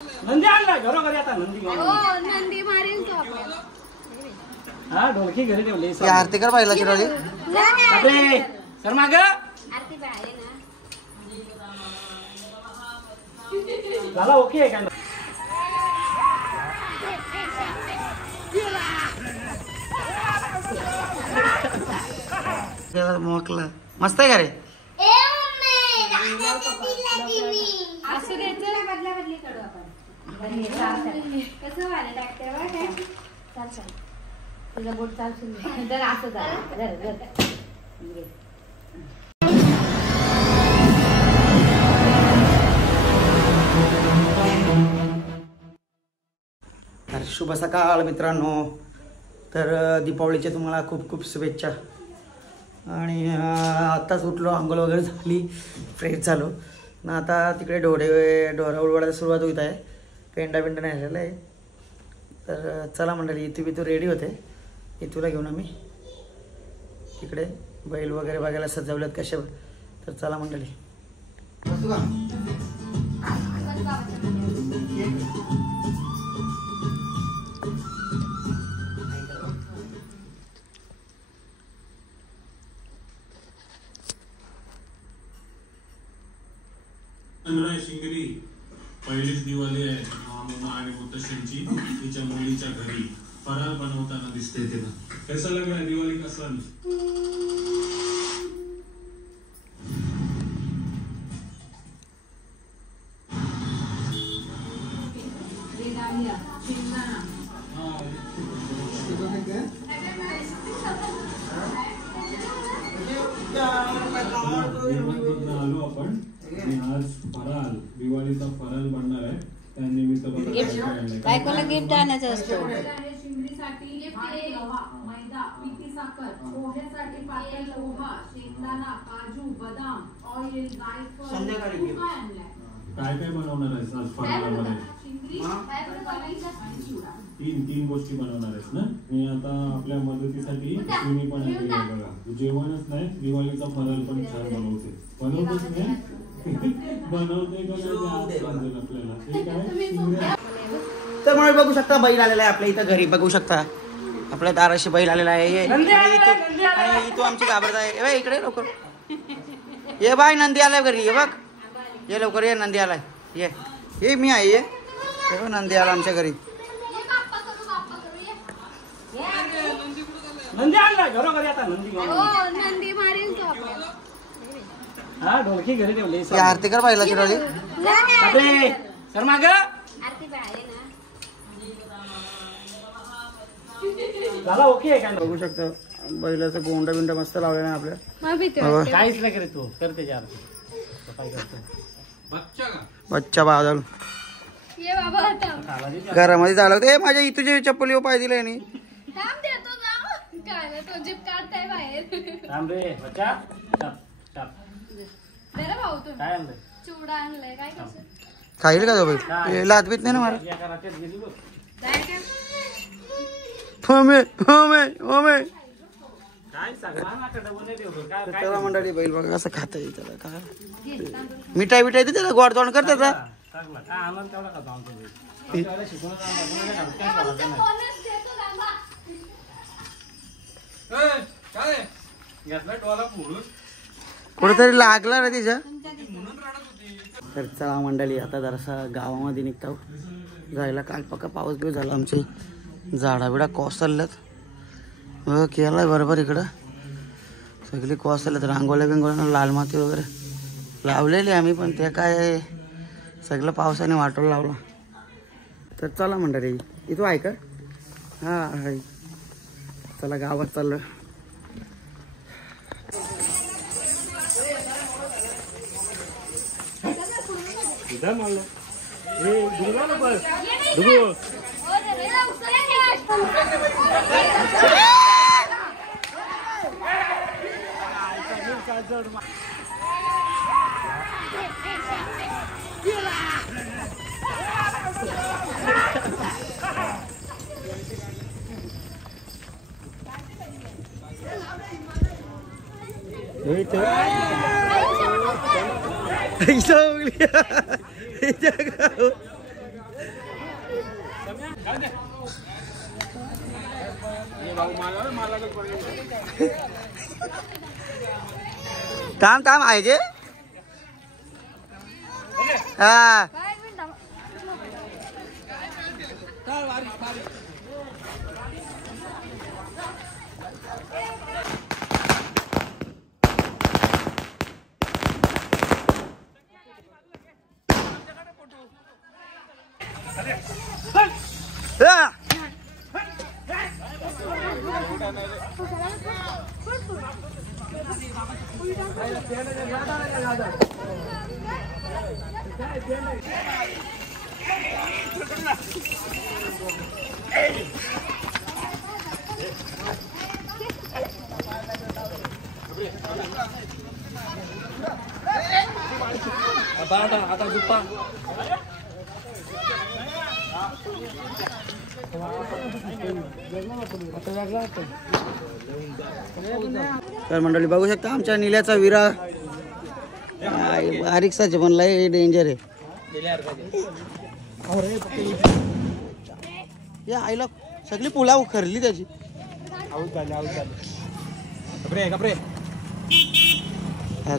नंदी आणलाय घरोघरी आता नंदी नंदी मारेल तो आपल्याला. हा ढोलकी घरी ठेवली आरती कर पाहिला चिरवली बापरे सर माग आरती बाहेर ना झाला ओके आहे का मोकला मस्त आहे का रे असं द्यायचं बदला बदली करू आपण. कसं व्हायला टाकते बघ काय चाल चाल तुझा बोट चालशील तर असं झालं. तर शुभ सकाळ मित्रांनो. तर दीपावलीच्या तुम्हाला खूप खूप शुभेच्छा. आणि आत्ताच उठलो, आंघोळ वगैरे झाली, फ्रेश झालो ना. आता तिकडे ढोरा उडवायला सुरुवात होत आहे. पेंडा नाही आलेला आहे. तर चला मंडळी, इथू रेडी होते. इथूला घेऊन आम्ही तिकडे बैल वगैरे बघायला सजवल्यात कशा. तर चला मंडळी. शिंगरी पहिलीच दिवाळी आहे मामा आणि मुतशींची तिच्या मुलीच्या घरी फराळ बनवताना दिसते तिला. कसं लग रहा है दिवाळी का सण? आलो आपण आज फराळ दिवाळीचा फराळ बनणार आहे. त्यानिमित्त बायकोला गिफ्ट आणायचं असतं. शिंगरीसाठी रवा, मैदा, पिठी साखर, पोह्यासाठी पातळ पोहा, शेंगदाणा, काजू, बदाम, ऑइल, जायफळ. काय काय बनवणार आहेस आज फराळामध्ये? तीन गोष्टी बनवणार आहेस ना. मी आता आपल्या मदतीसाठी तुम्ही पण आली आहे बघा. जेवणच नाही, दिवाळीचा फराळ पण छान बनवतेच नाही बनवते आपल्याला. ठीक आहे. तर मला बघू शकता बैल आलेला आहे आपल्या इथं घरी. बघू शकता आपल्या दाराशी बैल आलेला आहे. इथं आमची घाबरत आहे. इकडे लवकर ये बाय, नंदी आलाय घरी. ये बघ, ये लवकर ये, नंदी आलाय. ये मी आहे. ये नंदी आला आमच्या घरी. नंदी आणलाय घरोघरी आता नंदी नंदी मारेल तो आपल्याला. हा ढोलकी घरी ठेवली आरती कर पाहिला चिरवली बापरे सर माग आरती बाहेर ना झाला ओके आहे का बघू शकता बैलाचं गोंडा बिंडा मस्त लावलेला आहे आपल्या. काहीच नाही करे तू करते जार सफाई करते बच्चा बादल ये बाबा आता घरामध्ये झालं ते माझ्या इथूचे चप्पल पाय दिले आणि थांब देतो जा. काय तो जीप काढताय बाहेर. थांब रे बच्चा. चाप चाप जरा भाऊ तू काय आणलंय? चिवडा आणलाय. काय कसं खाईल का तो बैल? लादबीत नाही ना मला. या कराच्यात गेली बघ. काय काय होमे होमे होमे. काय सगळ्यांना डबल नाही देऊ काय काय त्याला मंडळी बैल बघा कसं खाता येईल त्याला. काय मिठाई बिठाई देते त्याला, गोड तोंड करतात ना. चांगला काय आनंद तेवढा खातो आमचं शिकून कुठेतरी लागला रे तिच्या. तर चला मंडळी, आता जरासा गावामध्ये निघतो जायला. काल पक्का पाऊस बिऊस झाला. आमची झाडा बिडा कोसळल्यात. केलाय बरोबर इकडं सगळी कोसळल्यात. रांगोळ्या बिंगोळ्या लाल माती वगैरे लावलेली आम्ही, पण ते काय सगळं पावसाने वाटोला लावला. तर चला मंडळी, इथं आहे का? हां चला गावात चाललो. थांब थांब आहे जे हा आता दुप्पा तर मंडळी बघू शकता आमच्या निल्याचा विरा बारीकसाच पण लय डेंजर आहे. या आईला सगळी पुला उखरली त्याची.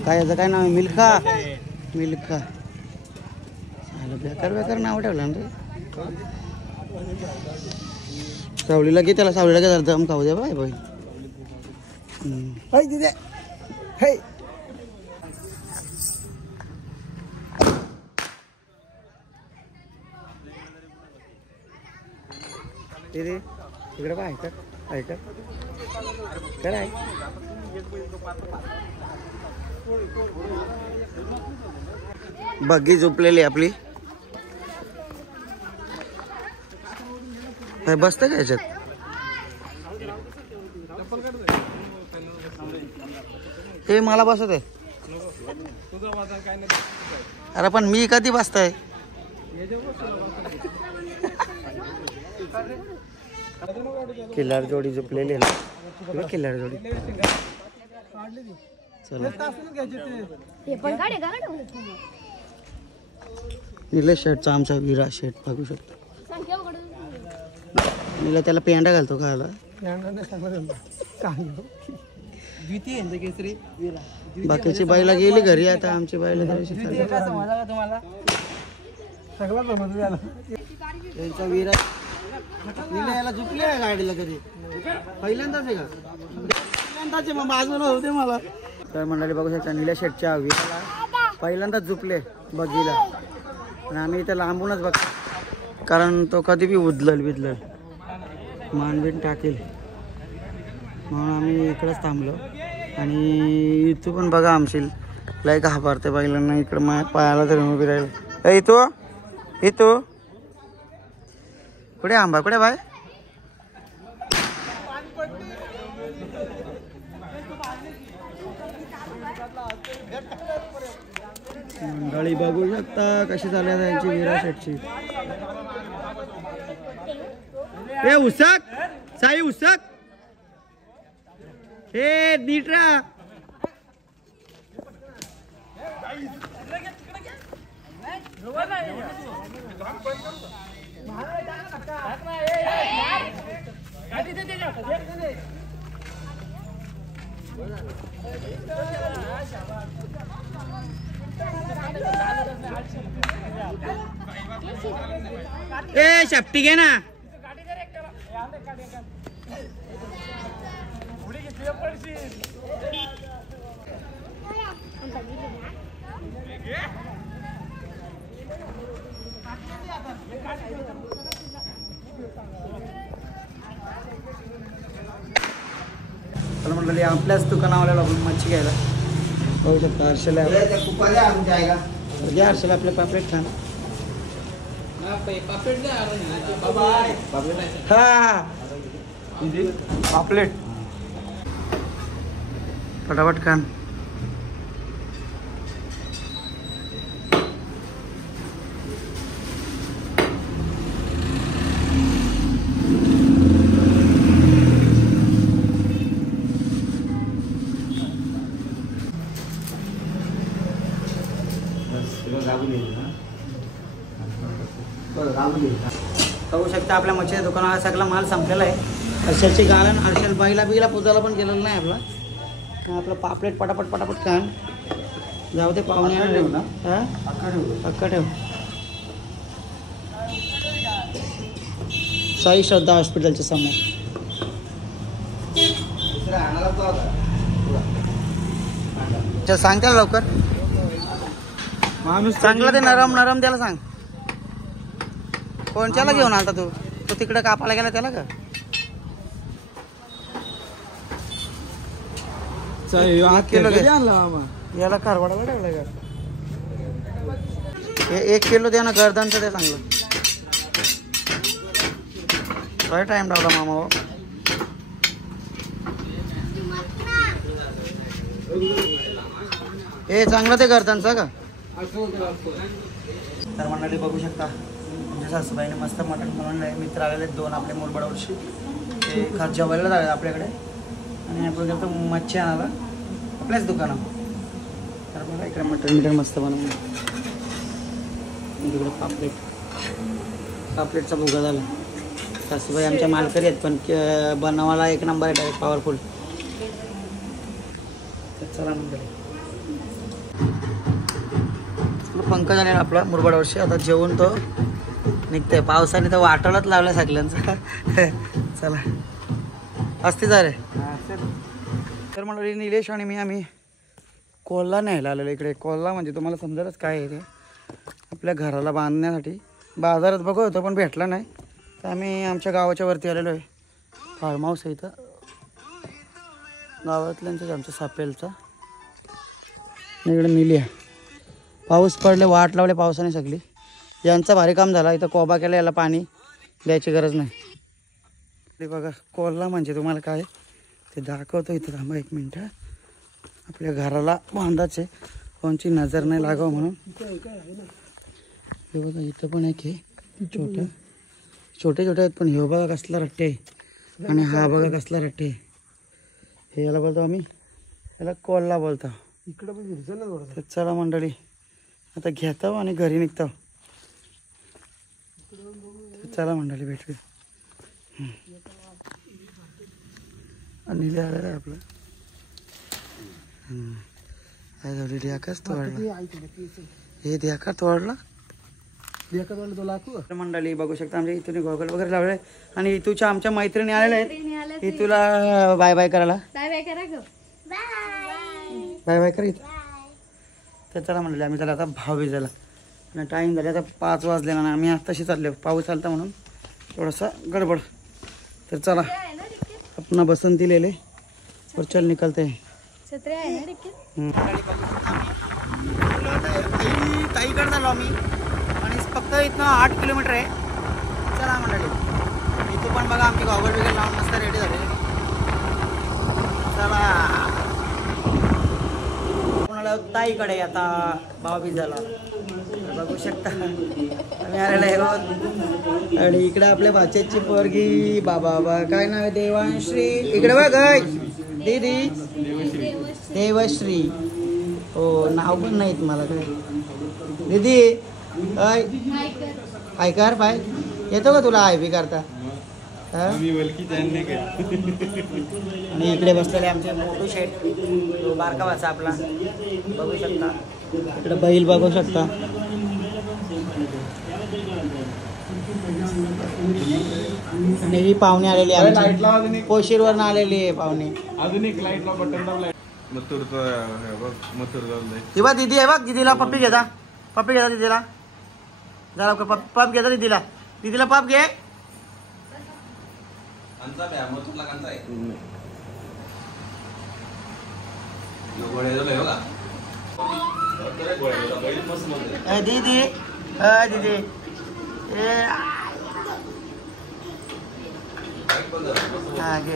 काय याचं काय नाव आहे? मिल्खा. मिल्खा बेकार बेकार नाव ठेवलं ना रे. सावलीला घे त्याला. सावलीला घे दम खाऊ दे बाय बाई. तिथे ते रे इकडे पाय ऐकत काय बग्गी झोपलेली आपली. बसत का याच्यात? हे मला बसत आहे. अरे पण मी कधी बसताय? किल्लार जोडी झोपलेली आहे ना. किल्लार जोडी चला. निलेश शेटचा आमचा विरा शेट बघू शकतो. निला त्याला पेंडा घालतो खायला. बाकीची बाईला गेली घरी. आता आमची बाईला त्यांचा विरा निला याला झुकले आहे गाडीला. कधी पहिल्यांदाच आहे का? पहिल्यांदाच मग बाजूला होते मला. तर मंडळी बघू शकता निलेश शेटच्या विराला पहिल्यांदाच झुकले बघीला. आणि आम्ही इथं लांबूनच बघतो कारण तो कधी बी उदलल बिदलल मानबीन टाकेल म्हणून आम्ही इकडंच थांबलो. आणि इथं पण बघा आमची लय घाबरते बैलांना. इकडं माझ्या पायाला तरी उभी राहिलं. इथो इथो कुठे आंबा कुठे बाय? मंडळी बघू शकता कशी चालू आहे त्यांची विरा शेटची. ए उसक साई उसक. हे नीट रा. ए शेफ्टी घे ना. मंडळी आपल्याच दुकानावाल्या आपण मच्छी घ्यायला बघू शकता. हर्षला हर्षला आपल्या पापलेट खान. हा पापलेट फटाफट खान. बघू शकता आपल्या मच्छीच्या दुकानाला सगळा माल संपलेला आहे. हर्षलची गाळण हर्षल बाईला बिला पूजाला पण गेलेलं नाही आपला. आपलं पापलेट पटापट पटापट खान. जाऊ दे पाहुणे येणार आहे. हा अक्का ठेव. साई श्रद्धा हॉस्पिटलच्या समोर. चल सांग त्याला लवकर. माणूस चांगलं ते नरम नरम त्याला सांग. कोणच्याला घेऊन आलता तू? तो तिकडे कापायला गेला त्याला का? किलो घे. याला कारवाडाला ठेवलं का? 1 किलो द्या ना, गर्दनचं ते चांगलं. काय टाइम लावला मामा हो. हे चांगलं ते गर्दनचं का? तर मंडळी बघू शकता आमच्या सासूबाईने मस्त मटण बनवलं. मित्र आलेले 2 आपले मुरबाडवरशी. ते खास जेवायला झाले आपल्याकडे. आणि आपण गेलो मच्छी आणायला आपल्याच दुकानात. तर बघा इकडे मटण मस्त बनवलं. तिकडे पापलेटचा भुगा झाला. सासूबाई आमच्या मालकरी आहेत पण बनवायला 1 नंबर आहे. Direct powerful. चला मंडळी पंकज आले आपला मुरबाडवरशी. आता जेवून तो निघतोय. पावसाने तर वाटोलाच लावलं सगळ्यांचा. चला असते जा रे. तर मंडळी निलेश आणि मी आम्ही कोल्हा न्यायला आलेलो इकडे. कोल्हा म्हणजे तुम्हाला समजायलाच काय आहे ते. आपल्या घराला बांधण्यासाठी बाजारात बघू होतो पण भेटला नाही. तर आम्ही आमच्या गावाच्या वरती आलेलो आहे. फार्म हाऊस आहे इथं गावातल्यांचं आमच्या सापेलचा. इकडे निलिया. पाऊस पडले वाट लावले पावसाने सगळी. यांचा भारी काम झाला. इथं कोबा केला. याला पाणी द्यायची गरज नाही. बघा कोल्हा म्हणजे तुम्हाला काय ते दाखवतो. इथं थांबा 1 मिनटं. आपल्या घराला बांधायचे कोणची नजर नाही लागावं म्हणून. हे बघा इथं पण एक हे छोटे छोटे आहेत पण हे बघा कसला रट्टे आहे. आणि हा बघा कसला रट्टे आहे. हे याला बोलतो आम्ही, याला कोल्हा बोलतो. इकडं पण चला मंडळी आता घेतो आणि घरी निघतो. चला मंडळी भेटू. आणि आलेलं आहे आपलं. काय झालं द्याकाच तोडला. हे द्याका तोडला. मंडळी बघू शकता आमच्या इथून गॉगल वगैरे लावले. आणि इथूच्या आमच्या मैत्रिणी आलेल्या आहेत. इथूला बाय बाय करायला. बाय बाय कर इथं. तर चला म्हणले आम्ही त्याला आता भाव भिजायला. आणि टाईम झाले आता 5 वाजले ना. आम्ही आत्ताशी चालले. पाऊस आलता म्हणून थोडासा गडबड. तर चला अपना बसंती लेले और चल निकलते हैं. ताईकडे झालो आम्ही. आणि फक्त इथनं 8 किलोमीटर आहे. चला मंडळी इथं पण बघा आमची गॉगल बिगल लावून मस्त रेडी झाले. चला कोणाला ताईकडे आता भाव भिजायला. बघू शकता आम्ही आलेलो आहे. आणि इकडे आपल्या भाच्याची पोरगी बाबा काय नाव आहे देवांश्री. इकडे बघ दीदी देवश्री. हो नाव पण नाहीत मला काय. दीदी आय कर बाय येतो का तुला आय बी करता. आणि इकडे बसलेले आमचे मोठू शेठ बारका भाचा आपला बघू शकता. इकडे बैल बघू शकता. आणि ही पाहुणे आलेली आहे. पोशीरवरून आलेली आहे पाहुणे. अजून एक लाईटला बटन दाबलाय. ती बा दीदी आहे बघ. दीदीला पप्पी घेता. पप्पी घेता दीदीला. जरा पप घेता दीदीला. दीदीला पप घे. दीदी दीदी हा घे.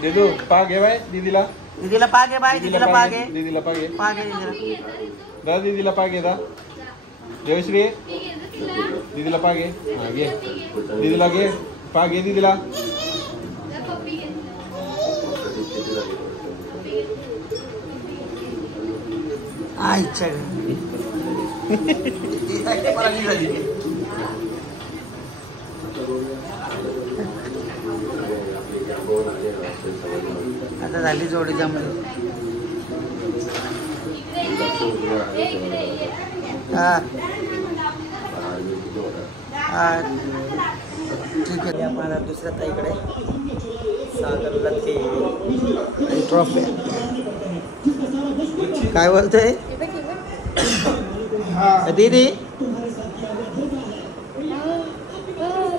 देदू पा घे बाय दीदीला. दीदीला पा घे बाय. दीदीला पा घे. दीदीला पा घे. पा घे दीदीला. दा दीदीला पा घे. दा देवश्री दीदीला पा घे. हा घे दीदीला घे. पा घे दीदीला. आईच्या आता झाली जोडी जमली. हा हा ठीक आहे. आपण दुसऱ्या ताईकडे सागरला ते ट्रॉफी काय बोलतोय दीदी.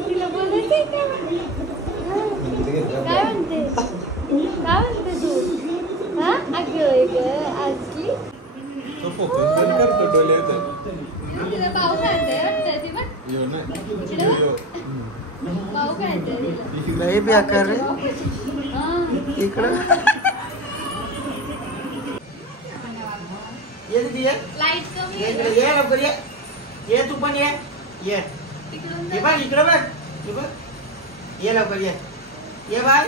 तिला बोलायचंय काय म्हणते तू? हा आजची भाऊ लय बेकार रे इकडं. ये दीदी ये लाईट कमी ये इकडे ये लवकर ये तू पण ये बघ इकडे बघ ये लवकर ये बाय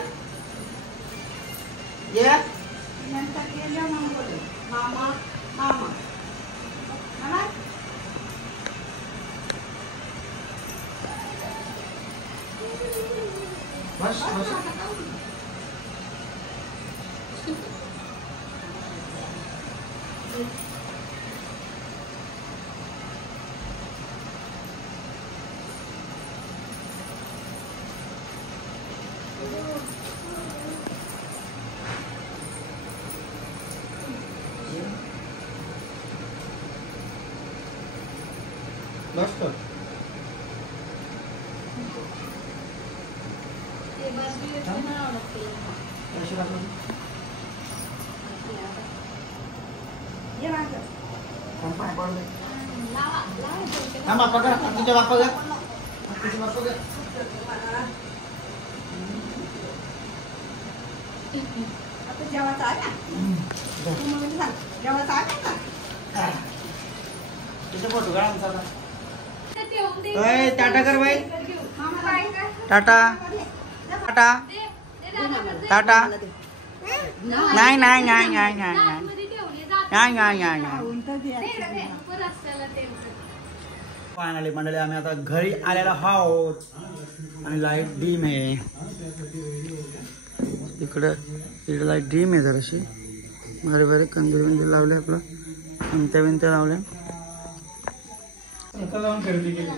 ये. बस बस बापा का तुझ्या बापा का फोटो काढा. टाटा कर बाई. टाटा टाटा टाटा. नाही नाही नाही नाही नाही नाही नाही नाही नाही. फायनली मंडळी आम्ही आता घरी आलेलो आहोत आणि लाईट डीम आहे इकडे लाईट डीम आहे जराशी. बरे बरे कंदील बिंदील लावले आपलं अंत्या लावल्या. खरेदी केली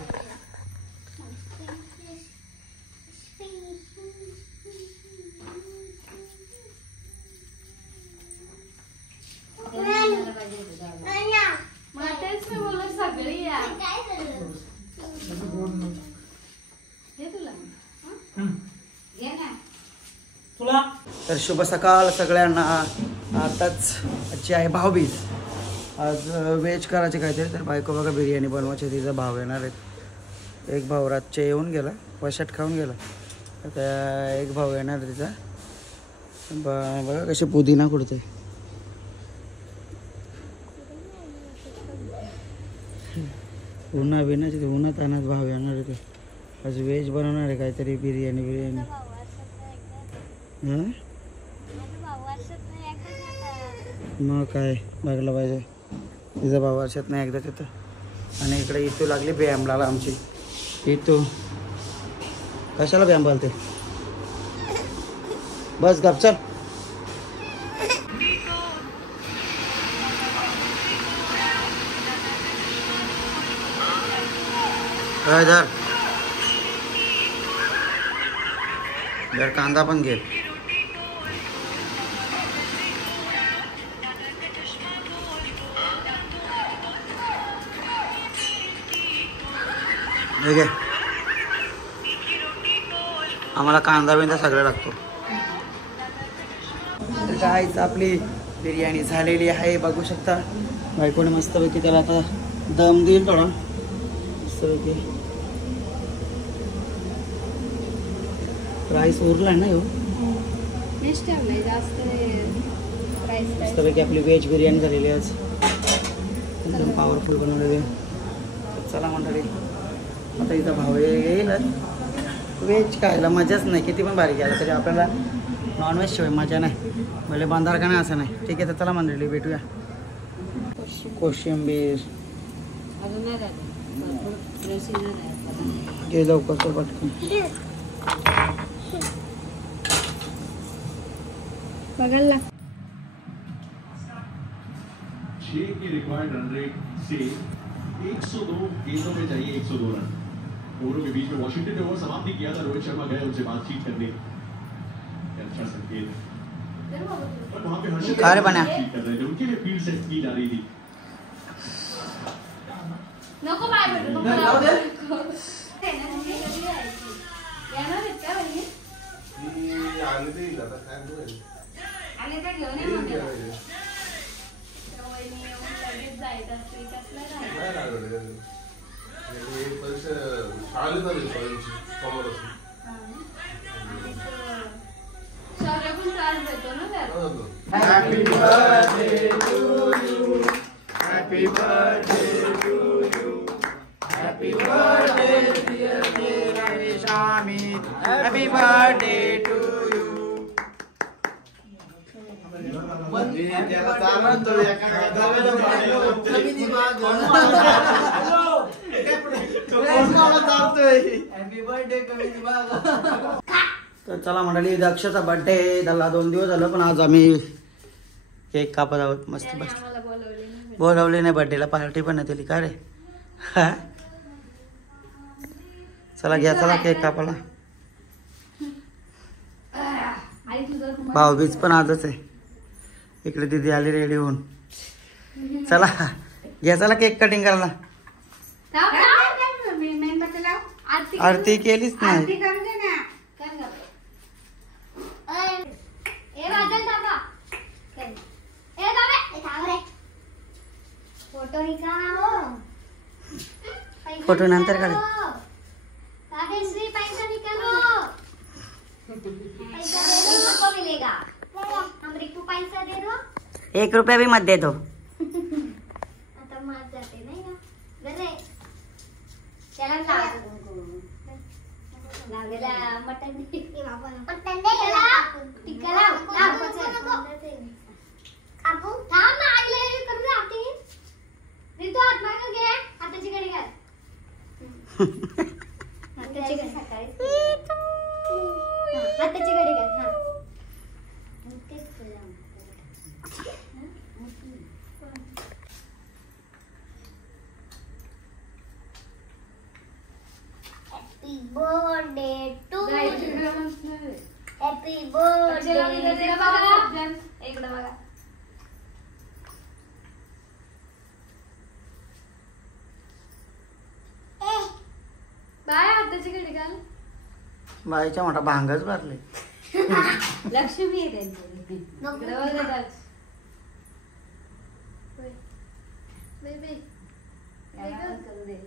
तुला. तर शुभ सकाळ सगळ्यांना. आताच आजची आहे भाऊबीज. आज व्हेज करायचे काहीतरी. तर बायको बघा बिर्याणी बनवायची. तिचा भाव येणार आहेत. एक भाऊ रातचे येऊन गेला वशात खाऊन गेला. आता एक भाऊ येणार तिचा. बघा कशी पुदिना कुठते. उन्हात आणत भाव येणार आहे. ते आज व्हेज बनवणार आहे काहीतरी बिर्याणी. हां मग काय बघलं पाहिजे. तिचा भाव वर्षात नाही एकदा तिथं. आणि इकडे इथू लागली व्यायामला आमची. इथू कशाला व्यायाम बालते. बस गप चल. धर कांदा पण घे. ठीक आहे. आम्हाला कांदा बिंदा सगळं लागतो. काहीच आपली बिर्याणी झालेली आहे बघू शकता. बायकोने मस्तपैकी त्याला आता दम देईल थोडा मस्तपैकी. राईस उरला ना हो. मस्तपैकी आपली व्हेज बिर्याणी झालेली आज. एकदम पॉवरफुल बनवलेली. चला मंडळी आता इथं भाव येईल. व्हेज खायला मजाच नाही. किती पण भारी गेला तरी आपल्याला नॉनव्हेज शिवाय मजा नाही. भले बांधार का नाही असं नाही. ठीक आहे तर चला मंडळी भेटूया. कोशिंबीर घे लवकर तो पटकन. बघायला 6 की रिक्वायर्ड रन रेट से 102 गेंदों में चाहिए 102 रन। ओवरों के बीच में वॉशिंगटन ने ओवर समाप्त किया था, रोहित शर्मा गए उनसे बातचीत करने, अच्छा संकेत। पर वहां पे हर्षित कार्य बना बातचीत कर रहे थे, उनके लिए फील्ड सेट की जा रही थी। नको बाय भेटू नको जाऊ दे. येणार आहेत का वहिनी? आले ते येईल आता काय होईल. आले तर घेऊन ये मग त्याला. नाही वहिनी येऊन लगेच जायचं असते कसलं काय? लागलं हे परीक्षा शाळेत आली कॉलेजची कॉमर्स असून. शौर्य पण त्रास देतो ना त्यात. Happy birthday to you, happy birthday to you, happy birthday dear Ramesh Amit, happy birthday to you. त्याला चालवतो एका गावाला कमी तर चला मंडळी, दक्षचा बर्थडे त्याला 2 दिवस झालं, पण आज आम्ही केक कापत आहोत. मस्त त्याने मस्त आम्हाला बोलवले नाही. बोलावली नाही, बर्थडेला पार्टी पण नाही दिली का रे. हा? चला घ्या, चला केक कापायला. आई तुझं भाऊबीज पण आजच आहे. इकडे दीदी आली रेडी होऊन. चला घ्या, चला केक कटिंग करायला. आरती केलीच नाही. फोटो नंतर काढ. पैसा दे दो. 1 रुपया भी मत दे दो. आता मात जाते नाही का बरे त्याला लावलेला मटन मटन दे त्याला टिक्का लाव कापू थांब ना आईला करू लागते रे तू हात माग घे हाताची घडी घाल हाताची घडी सकाळी हाताची घडी घाल हां तेच करा. Happy birthday to you. Happy birthday. इकडे बघा. बाय हाताची घडी घाल. बाईच्या मोठा भांगच भरले. लक्ष्मी आहे त्यांची. इकडे बघा. बेबी करू दे.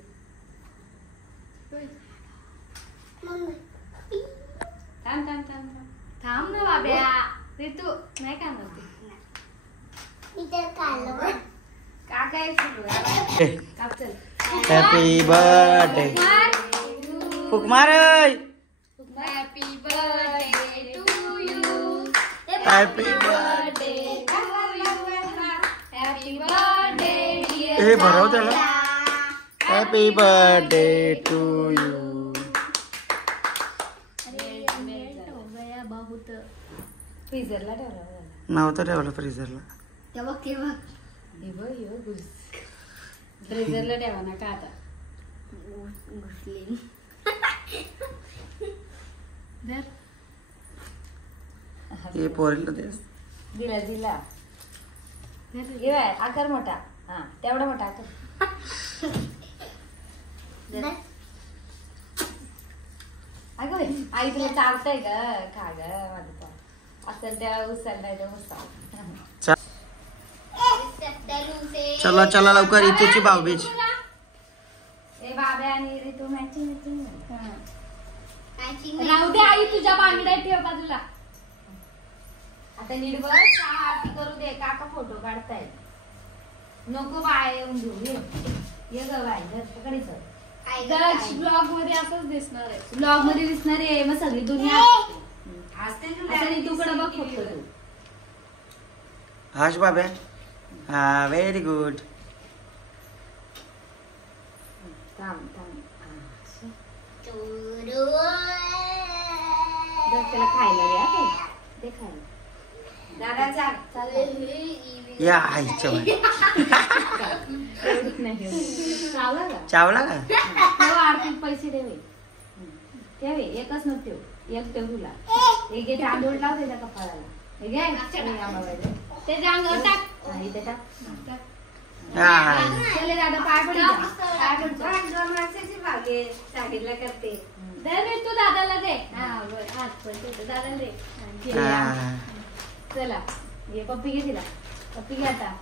थांब ना बाब्या ऋतू नाही का म्हणते काका काप चल. हॅपी बर्थडे फुक मार. Happy birthday to you. Happy birthday happy birthday हे भरव त्याला. Happy birthday to you. फ्रीजरला ठेवला नव्हतं ठेवलं फ्रीजरला. तेव्हा केव्हा फ्रीजरला ठेवा ना का आता घुसले. हे पोरीला दे. दिला दिला आकार मोठा. हा तेवढा मोठा आकार. अगं आई तुला चालतंय का खा ग माझं असं त्या उचललाय चला चला लवकर ऋतूची भाऊबीज. ए बाबा आणि ऋतू मॅचिंग राहू दे आई तुझ्या बांगड्या ठेव बाजूला. आता नीट बघ आरती करू दे. काका फोटो काढताय. नको बाय येऊन घेऊ ये ग बाय घरकडे चल. ब्लॉग मध्ये असंच दिसणार आहे. ब्लॉग मध्ये दिसणार आहे मग सगळी दुनिया असते. तुकडं बघ फक्त तू. हाश बाबे. हा व्हेरी गुड. थांब त्याला खायला द्या. दे खायला. दादा चालेल या आईच्या बाई. चावला का चावला का तेव्हा आर्थिक पैसे ठेवे ठेवे एकच न ठेव एक ठेव तुला एक घे तांदूळ लाव त्याच्या कपाळाला हे घे त्याच्या अंगावर टाक हा, इथे टाक हा. चले दादा पाय पड पाय पड सांगितलं करते दे तू दादाला दे हा हात पण दादाला दे घे या. हा. चला ये पप्पी घे तिला पप्पी घे आता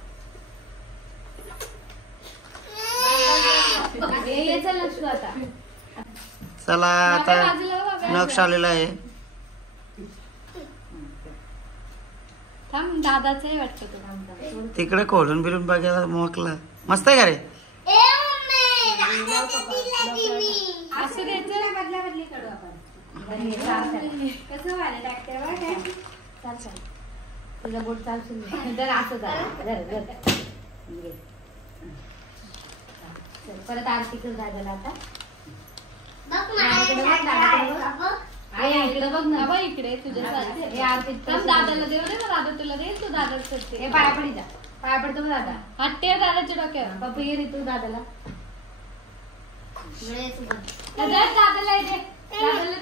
ये चल लक्ष्मी आता चला आता नक्ष आलेला आहे. थांब दादाचं वाटतं तू तिकडे खोलून बिलून बघायला मोकला मस्त आहे का रे. असं द्यायचं बदला बदली करू आपण कसं व्हायला टाकते बघ काय चाल चाल तुझा बोट चालशील तर असं चाल परत आरती कर दादाला आता इकडे बघ ना बघ इकडे तुझ्या आरती दादाला देऊ दे दादा तुला दे तू दादाच करते हे पाया पडी जा पाया पडतो मग दादा हट्टे दादाच्या डोक्यावर पप्पी घे तू दादाला दादाला दे दादाला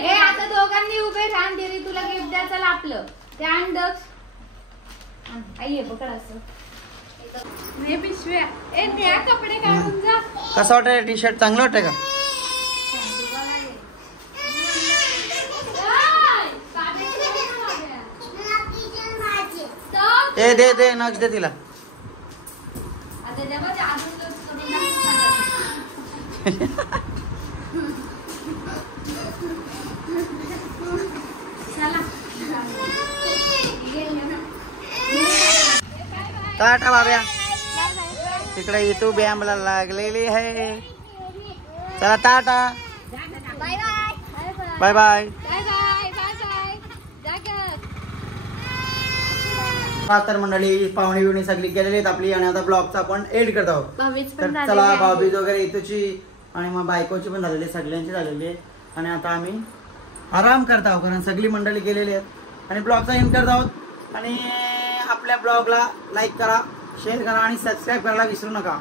दे आता दोघांनी उभे राहून दे तुला गिफ्ट द्यायचं लापलं ते आण आई ये पकड असं हे पिशव्या ए त्या कपडे काढून जा कसं वाटतं टी शर्ट चांगलं वाटतं का. ए दे दे नक्ष दे तिला. आता जेव्हा टाटा बाब्या तिकडे युट्यूब बॅम्बला लागलेली आहे. चला टाटा बाय बाय. तर मंडळी पाहुणे बिवणी सगळी गेलेली आहेत आपली आणि आता ब्लॉगचा आपण एड करत आहोत. तर चला भाऊबीज वगैरे इथूची आणि मग बायकोची पण झालेली आहे सगळ्यांची झालेली आहे आणि आता आम्ही आराम करत आहोत कारण सगळी मंडळी गेलेली आहेत आणि ब्लॉगचा एंड करत आहोत. आणि आपल्या ब्लॉगला लाईक करा शेअर करा आणि सबस्क्राईब करायला विसरू नका.